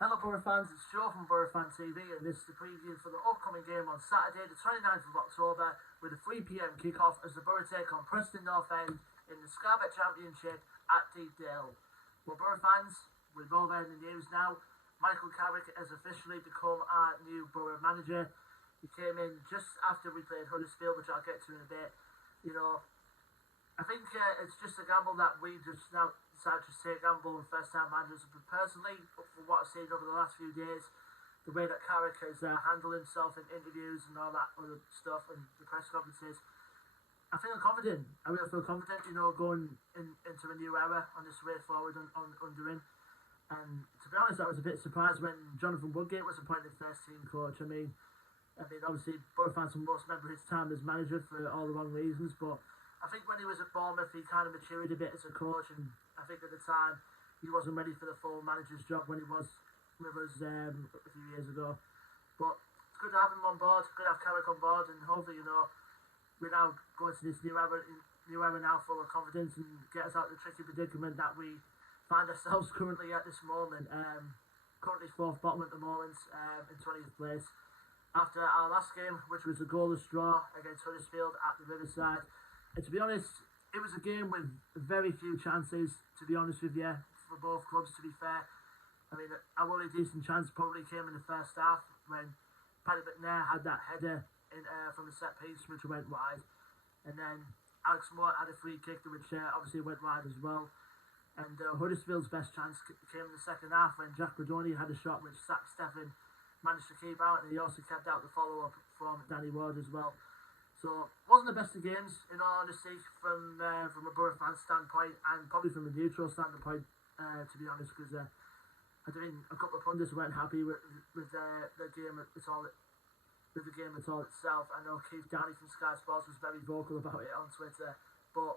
Hello Boro fans, it's Joe from Boro Fan TV and this is the preview for the upcoming game on Saturday the 29th of October with a 3 PM kick-off as the Boro take on Preston North End in the Scarlet Championship at Deepdale. Well Boro fans, we're all there in the news now. Michael Carrick has officially become our new Boro manager. He came in just after we played Huddersfield, which I'll get to in a bit. You know, I think it's just a gamble that we just now decided to take gamble and first-time managers. But personally, from what I've seen over the last few days, the way that Carrick has handled himself in interviews and all that other stuff and the press conferences, I feel confident. I really feel confident, you know, going into a new era on this way forward under him. And to be honest, I was a bit surprised when Jonathan Woodgate was appointed first-team coach. I mean, obviously, Boro fans will most remember his time as manager for all the wrong reasons, but I think when he was at Bournemouth, he kind of matured a bit as a coach, and I think at the time he wasn't ready for the full manager's job when he was with us a few years ago. But it's good to have him on board, good to have Carrick on board, and hopefully, you know, we now go into this new era now full of confidence and get us out of the tricky predicament that we find ourselves currently at this moment. Currently fourth bottom at the moment, in 20th place. After our last game, which was a goalless draw against Huddersfield at the Riverside. And to be honest, it was a game with very few chances, to be honest with you, for both clubs, to be fair. I mean, our only decent chance probably came in the first half when Paddy McNair had that header from the set piece, which went wide. And then Alex Moore had a free kick, which obviously went wide as well. And Huddersfield's best chance came in the second half when Jack Bradoni had a shot which Zach Steffen managed to keep out, and he also kept out the follow-up from Danny Ward as well. So, wasn't the best of games, in all honesty, from a Boro fan standpoint, and probably from a neutral standpoint, to be honest, because I think a couple of pundits weren't happy with the game at all. With the game at all itself. I know Keith Downey from Sky Sports was very vocal about it on Twitter, but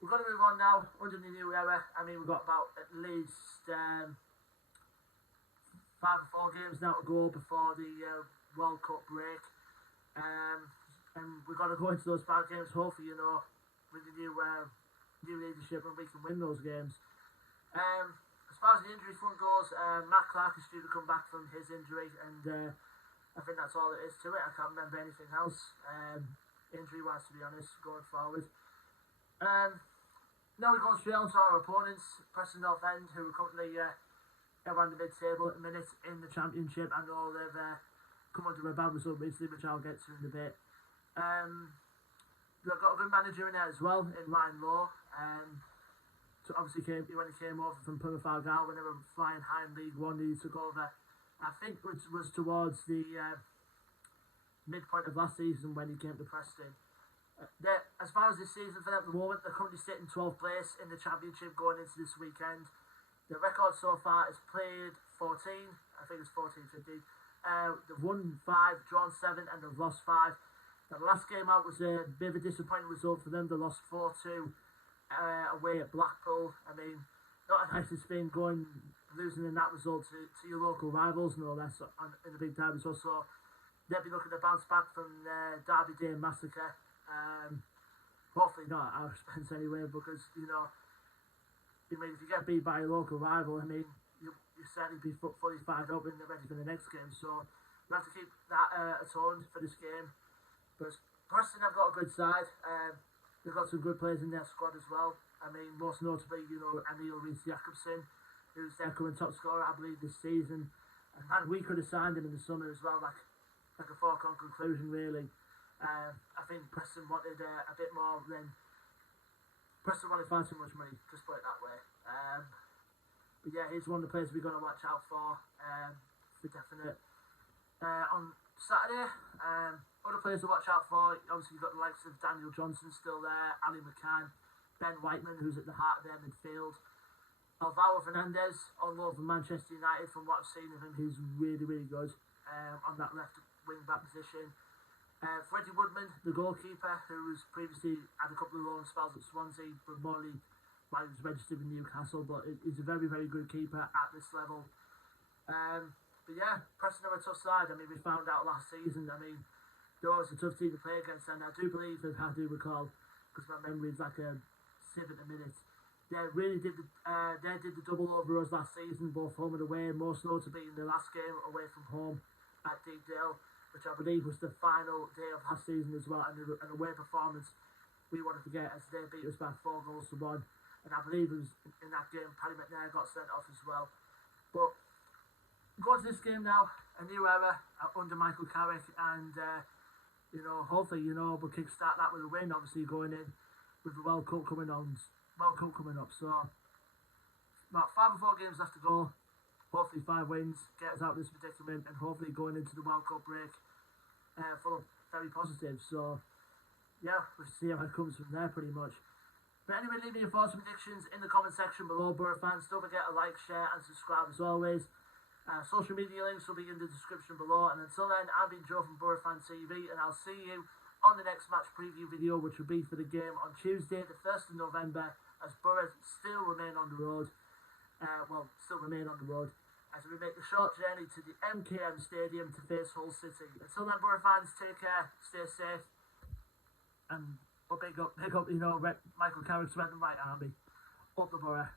we're going to move on now under the new era. I mean, we've got about at least 5 or 4 games now to go before the World Cup break, and we've got to go into those 5 games, hopefully, you know, with the new leadership, and we can win those games. As far as the injury front goes, Matt Clark is due to come back from his injury, and I think that's all there is to it. I can't remember anything else, injury-wise, to be honest, going forward. Now we're going straight on to our opponents, Preston North End, who are currently around the mid-table at the minute in the Championship. I know they've come under a bad result recently, which I'll get to in a bit. They've got a good manager in there as well, in Ryan Lowe. So obviously when he came over from Plymouth Argyle, when they were flying high in League One, he took over, I think it was towards the midpoint of last season when he came to Preston. As far as this season for them at the moment, they're currently sitting 12th place in the Championship going into this weekend. The record so far is played 14, I think it's 14-15. They've won 5, drawn 7, and they've lost 5. The last game out was a bit of a disappointing result for them. They lost 4-2 away at Blackpool. I mean, not a nicest thing losing in that result to your local rivals, no less, in the big derby. So they'll be looking to bounce back from the Derby Day massacre. Hopefully not at our expense anyway, because, you know, I mean, if you get beat by a local rival, I mean, you certainly be fully fired up and ready for the next game. So we have to keep that atoned for this game. But Preston have got a good side. They've got some good players in their squad as well. I mean, most notably, you know, Emil Rees-Jacobson, who's their current top scorer, I believe, this season. And we could have signed him in the summer as well, like a foregone conclusion, really. I think Preston wanted a bit more than. Preston wanted far too much money, just put it that way. But yeah, he's one of the players we're going to watch out for definite. On Saturday, other players to watch out for, obviously you've got the likes of Daniel Johnson still there, Ali McCann, Ben Whiteman, who's at the heart of their midfield. Alvaro Fernandez, on loan from Manchester United, from what I've seen of him, he's really, really good on that left wing-back position. Freddie Woodman, the goalkeeper, who's previously had a couple of loan spells at Swansea, but morely while he was registered with Newcastle, but he's a very, very good keeper at this level. But yeah, Preston are a tough side. I mean, we found out last season, I mean, they're always a tough team to play against, and I do believe, if I do recall, because my memory is like a sieve at the minute, they really did the double over us last season, both home and away, most notably in the last game away from home at Deepdale, which I believe was the final day of last season as well, and an away performance we wanted to get as they beat us by 4-1. And I believe it was in that game Paddy McNair got sent off as well. But going to this game now, a new era under Michael Carrick, and hopefully we'll kickstart that with a win. Obviously going in with the World Cup coming up. So about 5 or 4 games left to go. Hopefully 5 wins, get us out of this predicament, and hopefully going into the World Cup break full of very positive. So yeah, we'll see how it comes from there pretty much. But anyway, leave me your thoughts and predictions in the comment section below, Boro fans. Don't forget to like, share and subscribe as always. Social media links will be in the description below. And until then, I've been Joe from Boro Fan TV, and I'll see you on the next match preview video, which will be for the game on Tuesday, the 1st of November, as Boro still remain on the road. As we make the short journey to the MKM Stadium to face Hull City. Until then, Boro fans, take care, stay safe, and big up, Michael Carrick's Red and White Army. Up the Boro.